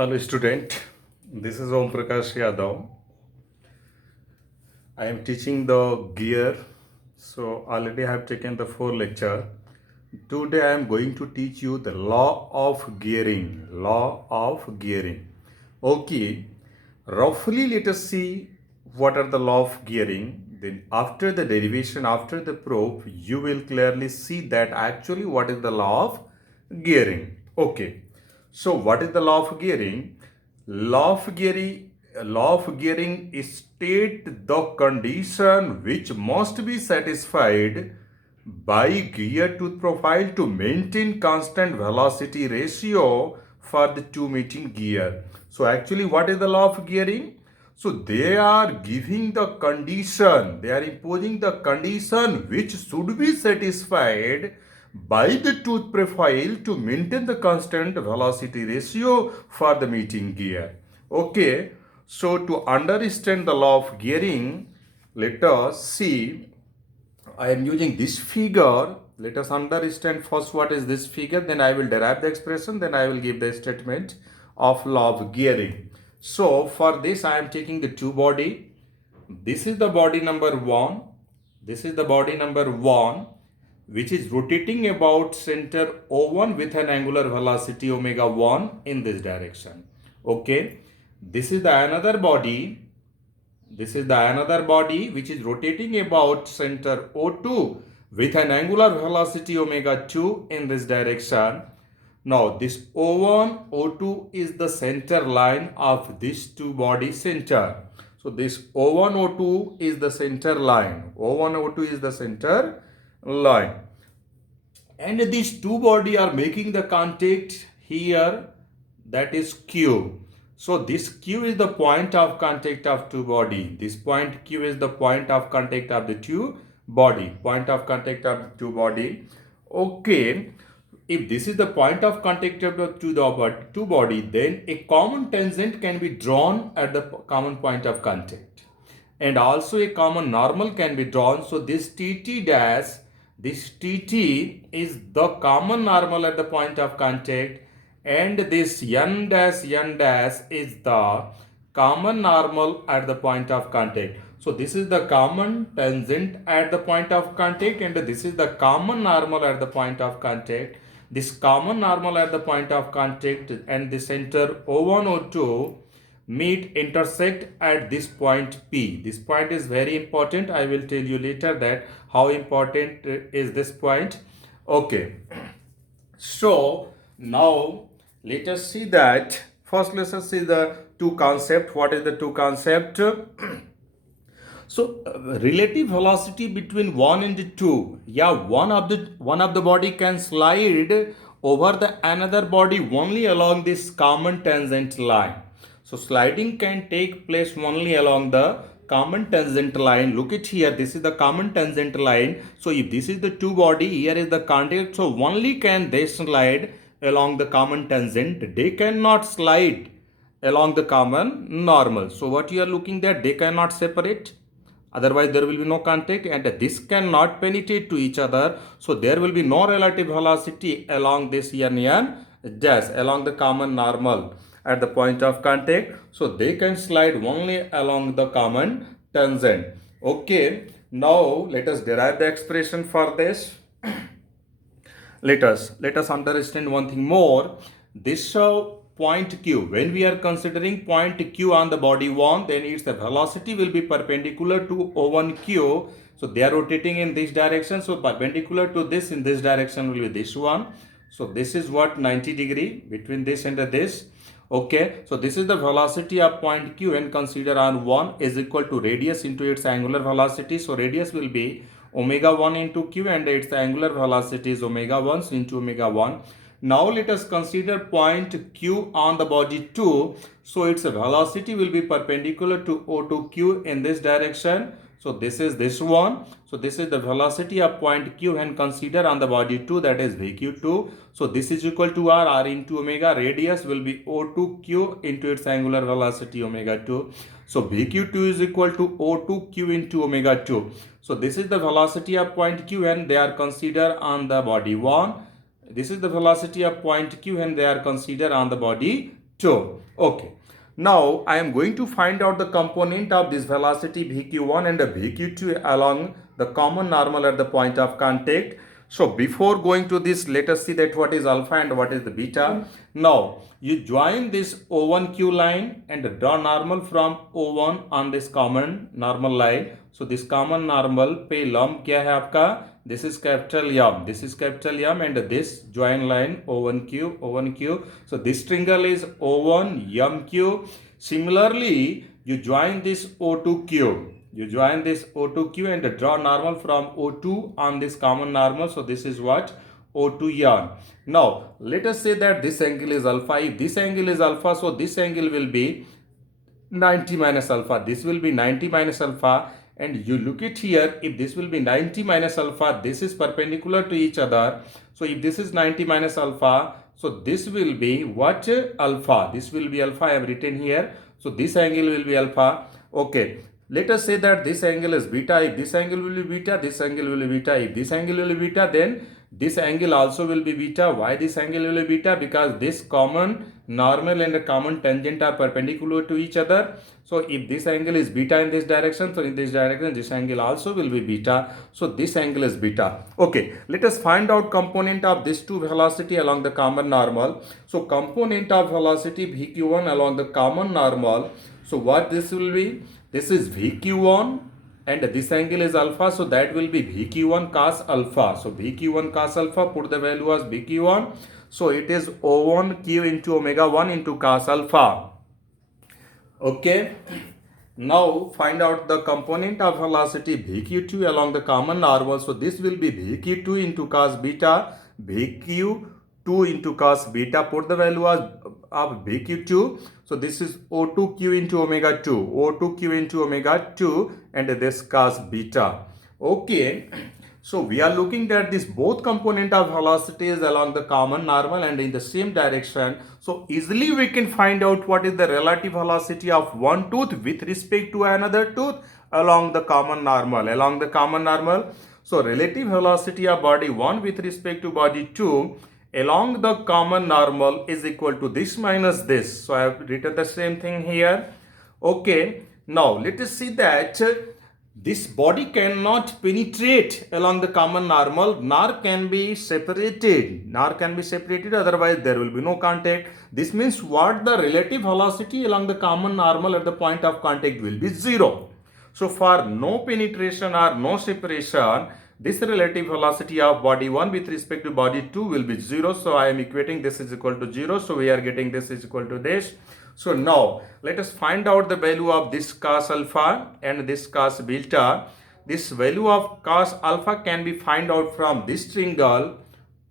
Hello student, this is OMPRAKASH Yadav. I am teaching the gear. So already I have taken the 4 lecture. Today I am going to teach you the law of gearing. Law of gearing. Okay, roughly let us see what are the law of gearing. Then after the derivation, after the proof, you will clearly see that actually what is the law of gearing. Okay, so what is the law of gearing? Law of gearing state the condition which must be satisfied by gear tooth profile to maintain constant velocity ratio for the two meeting gear. So actually what is the law of gearing? So they are giving the condition, they are imposing the condition which should be satisfied by the tooth profile to maintain the constant velocity ratio for the meeting gear. Okay, so to understand the law of gearing, let us see. I am using this figure. Let us understand first what is this figure, then I will derive the expression, then I will give the statement of law of gearing. So for this I am taking the two body. This is the body number 1. This is the body number 1, which is rotating about center O1 with an angular velocity omega 1 in this direction. Okay. This is the another body. This is the another body which is rotating about center O2 with an angular velocity omega 2 in this direction. Now this O1, O2 is the center line of these two body center. So this O1, O2 is the center line. O1, O2 is the center line. And these two body are making the contact here, that is Q. So this Q is the point of contact of two body. This point Q is the point of contact of the two body. Point of contact of the two body. Okay. If this is the point of contact of the two body, then a common tangent can be drawn at the common point of contact. And also a common normal can be drawn. So this TT dash, this TT is the common normal at the point of contact, and this N dash is the common normal at the point of contact. So this is the common tangent at the point of contact, and this is the common normal at the point of contact. This common normal at the point of contact and the center O1, O2 meet, intersect at this point P. This point is very important. I will tell you later that how important is this point. Okay. So now let us see that. First let us see the two concept. What is the two concept? So relative velocity between 1 and 2. Yeah, one of the body can slide over the another body only along this common tangent line. So sliding can take place only along the common tangent line. Look at here, this is the common tangent line. So if this is the two body, here is the contact. So only can they slide along the common tangent. They cannot slide along the common normal. So what you are looking at, they cannot separate. Otherwise there will be no contact, and this cannot penetrate to each other. So there will be no relative velocity along this N dash, along the common normal at the point of contact. So they can slide only along the common tangent. Okay, now let us derive the expression for this. Let us understand one thing more. This point Q, when we are considering point Q on the body 1, then its the velocity will be perpendicular to O1Q. So they are rotating in this direction. So perpendicular to this in this direction will be this one. So this is what 90 degree between this and this. Okay, so this is the velocity of point Q, and consider on 1 is equal to radius into its angular velocity. So radius will be omega 1 into Q, and its angular velocity is omega 1 into omega 1. Now let us consider point Q on the body 2. So its velocity will be perpendicular to O2Q in this direction. So this is this one. So this is the velocity of point Q, and consider on the body 2, that is VQ2. So this is equal to R into omega. Radius will be O2Q into its angular velocity omega 2. So VQ2 is equal to O2Q into omega 2. So this is the velocity of point Q, and they are considered on the body 1. This is the velocity of point Q, and they are considered on the body 2. Okay. Now I am going to find out the component of this velocity Vq1 and Vq2 along the common normal at the point of contact. So before going to this, let us see that what is alpha and what is the beta. Now you join this O1Q line and draw normal from O1 on this common normal line. So this common normal पे लंब क्या है आपका? This is capital M. This is capital M and this join line O1Q, O1Q. So this triangle is O1MQ. Similarly, you join this O2Q. You join this O2Q and draw normal from O2 on this common normal. So this is what? O2 Now, let us say that this angle is alpha. If this angle is alpha, so this angle will be 90 minus alpha. This will be 90 minus alpha. And you look at here, if this will be 90 minus alpha, this is perpendicular to each other. So if this is 90 minus alpha, so this will be what? Alpha. This will be alpha. I have written here. So this angle will be alpha. Okay. Let us say that this angle is beta. If this angle will be beta, this angle will be beta. If this angle will be beta, then this angle also will be beta. Why this angle will be beta? Because this common normal and a common tangent are perpendicular to each other. So if this angle is beta in this direction, so in this direction this angle also will be beta. So this angle is beta. Okay, let us find out component of this two velocity along the common normal. So component of velocity Vq1 along the common normal. So what this will be? This is Vq1 and this angle is alpha, so that will be Vq1 cos alpha. So Vq1 cos alpha, put the value as Vq1. So it is O1Q into omega 1 into cos alpha. Okay. Now find out the component of velocity Vq2 along the common normal. So this will be Vq2 into cos beta, Vq2 into cos beta. Put the value as of Vq2. So this is O2Q into omega 2, O2Q into omega 2 and this cos beta. Okay. So we are looking at this both component of velocities along the common normal and in the same direction. So easily we can find out what is the relative velocity of one tooth with respect to another tooth along the common normal. So relative velocity of body 1 with respect to body 2 along the common normal is equal to this minus this. So I have written the same thing here. Okay. Now let us see that this body cannot penetrate along the common normal nor can be separated. Otherwise there will be no contact. This means what? The relative velocity along the common normal at the point of contact will be 0. So for no penetration or no separation, this relative velocity of body 1 with respect to body 2 will be 0. So I am equating this is equal to 0. So we are getting this is equal to this. So now let us find out the value of this cos alpha and this cos beta. This value of cos alpha can be found out from this triangle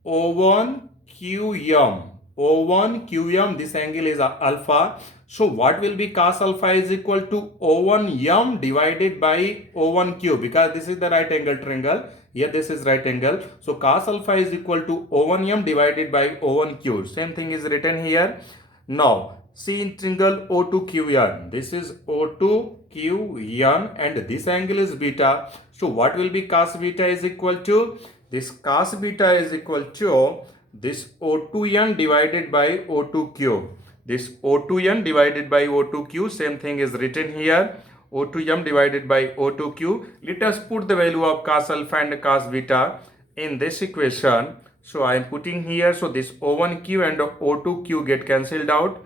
O1QM. O1QM, this angle is alpha. So what will be cos alpha is equal to O1M divided by O1Q, because this is the right angle triangle. Here this is right angle. So cos alpha is equal to O1M divided by O1Q. Same thing is written here. Now see in triangle O2QN. This is O2QN and this angle is beta. So what will be cos beta is equal to? This cos beta is equal to this O2N divided by O2Q. This O2N divided by O2Q, same thing is written here. O2M divided by O2Q. Let us put the value of cos alpha and cos beta in this equation. So I am putting here. So this O1Q and O2Q get cancelled out.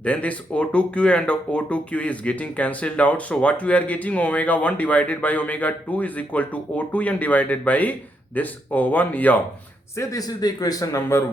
Then this O2Q and O2Q is getting cancelled out. So what we are getting, omega 1 divided by omega 2 is equal to O2N divided by this O1M. Say this is the equation number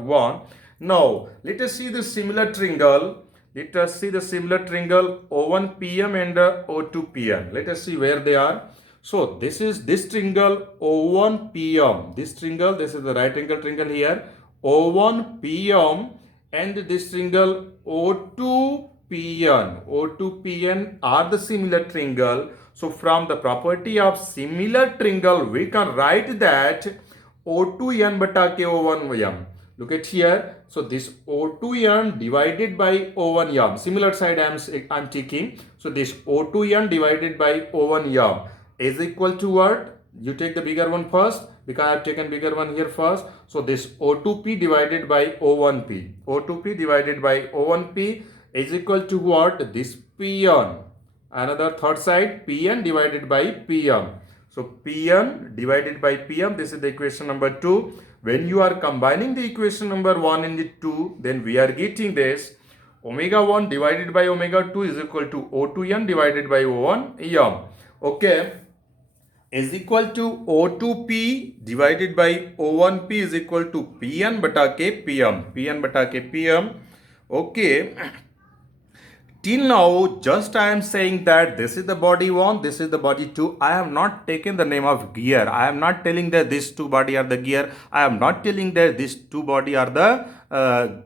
1. Now let us see the similar triangle. O1PM and O2PM. Let us see where they are. So this is this triangle O1PM. This is the right angle triangle here. O1PM and this triangle O2PN. O2PN are the similar triangle. So from the property of similar triangle, we can write that O2N bata ke O1M. Look at here. So this O2N divided by O1M. Similar side I am taking. So this O2N divided by O1M is equal to what? You take the bigger one first, because I have taken bigger one here first. So this O2P divided by O1P. O2P divided by O1P is equal to what? This Pn. Another third side, Pn divided by Pm. So Pn divided by Pm, this is the equation number 2. When you are combining the equation number 1 and the 2, then we are getting this. Omega 1 divided by omega 2 is equal to O2n divided by O1m. Okay, is equal to O2P divided by O1P is equal to Pn bata ke Pm. Pn bata ke Pm. Okay. Till now, just I am saying that this is the body 1, this is the body 2. I have not taken the name of gear. I am not telling that these two body are the gear. I am not telling that these two body are the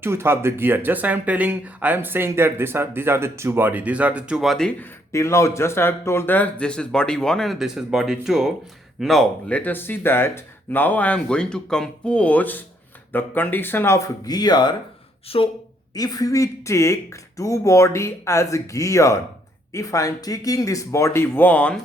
tooth of the gear. Just I am saying that these are the two body. These are the two body. Till now, just I have told that this is body 1 and this is body 2. Now, let us see that. Now I am going to compose the condition of gear. So, if we take two body as a gear, if I am taking this body 1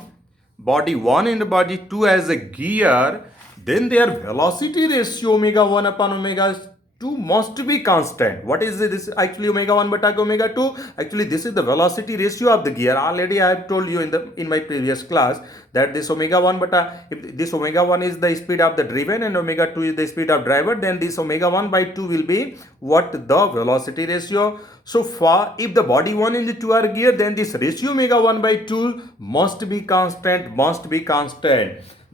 and body 2 as a gear, then their velocity ratio omega 1 upon omega 2 must be constant. What is this? Actually omega 1 bata omega 2. Actually this is the velocity ratio of the gear. Already I have told you in my previous class that this omega 1 bata, if this omega 1 is the speed of the driven and omega 2 is the speed of driver, then this omega 1 by 2 will be what? The velocity ratio. So far, if the body 1 and the 2 are gear, then this ratio omega 1 by 2 must be constant,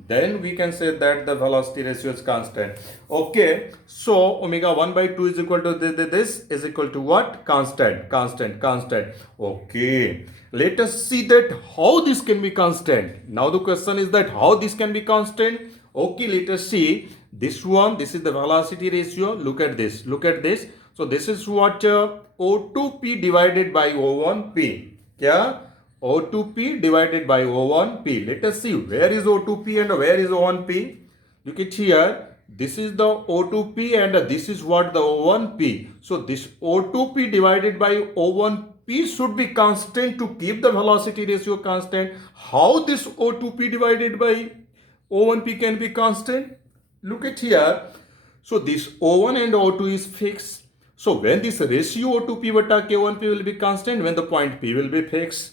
then we can say that the velocity ratio is constant. Okay, so omega 1 by 2 is equal to this is equal to what? Constant. Okay, let us see that how this can be constant. Now the question is that how this can be constant. Okay, let us see this one. This is the velocity ratio. Look at this. So this is what O2P divided by O1P. Yeah, O2P divided by O1P. Let us see where is O2P and where is O1P. Look at here. This is the O2P and this is what the O1P. So this O2P divided by O1P should be constant to keep the velocity ratio constant. How this O2P divided by O1P can be constant? Look at here. So this O1 and O2 is fixed. So when this ratio O2P bata K1P will be constant, when the point P will be fixed.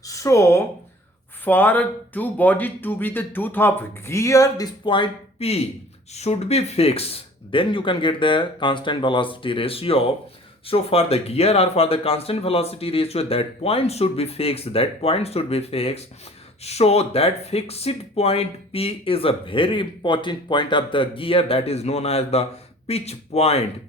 So for two body to be the tooth of gear, this point P should be fixed. Then you can get the constant velocity ratio. So for the gear or for the constant velocity ratio, that point should be fixed. So that fixed point P is a very important point of the gear, that is known as the pitch point.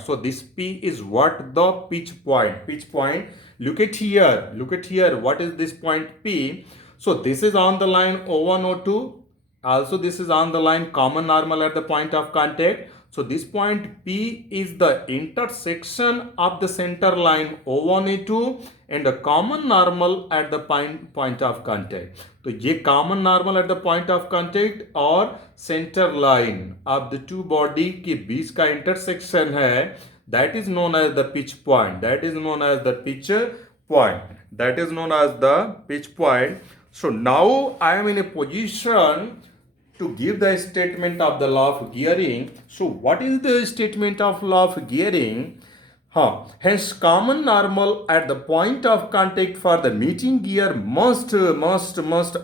So this P is what? The pitch point. Look at here. What is this point P? So this is on the line O1, O2. Also this is on the line common normal at the point of contact. So this point P is the intersection of the center line O1, O2 and the common normal at the point of contact. So ये common normal at the point of contact और center line of the two body के बीच का intersection है, that is known as the pitch point. So now I am in a position to give the statement of the law of gearing. So what is the statement of law of gearing? Hence common normal at the point of contact for the meeting gear must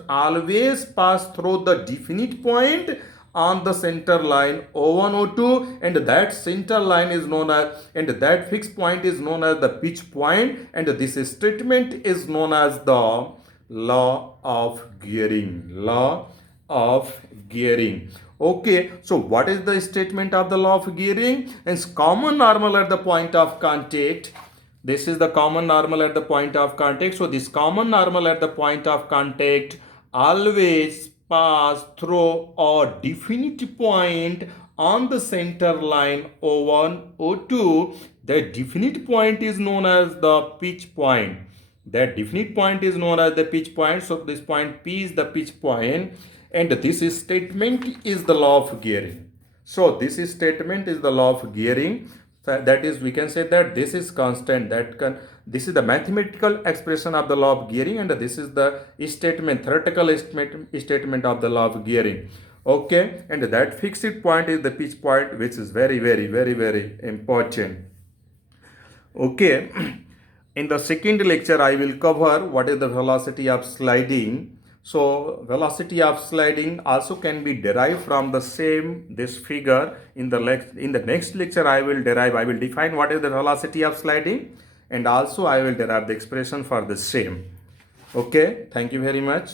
always pass through the definite point on the center line O1, O2, and that center line is known as, and that fixed point is known as the pitch point, and this statement is known as the law of gearing. Okay, so what is the statement of the law of gearing? It's common normal at the point of contact. This is the common normal at the point of contact. So this common normal at the point of contact always pass through a definite point on the center line O1, O2. That definite point is known as the pitch point. So this point P is the pitch point, and this statement is the law of gearing. So that is, we can say that this is constant. This is the mathematical expression of the law of gearing, and this is the theoretical statement of the law of gearing. Okay, and that fixed point is the pitch point, which is very, very, very, very important. Okay, in the second lecture, I will cover what is the velocity of sliding. So, velocity of sliding also can be derived from the same this figure. In the next lecture, I will define what is the velocity of sliding, and also I will derive the expression for the same. Okay, thank you very much.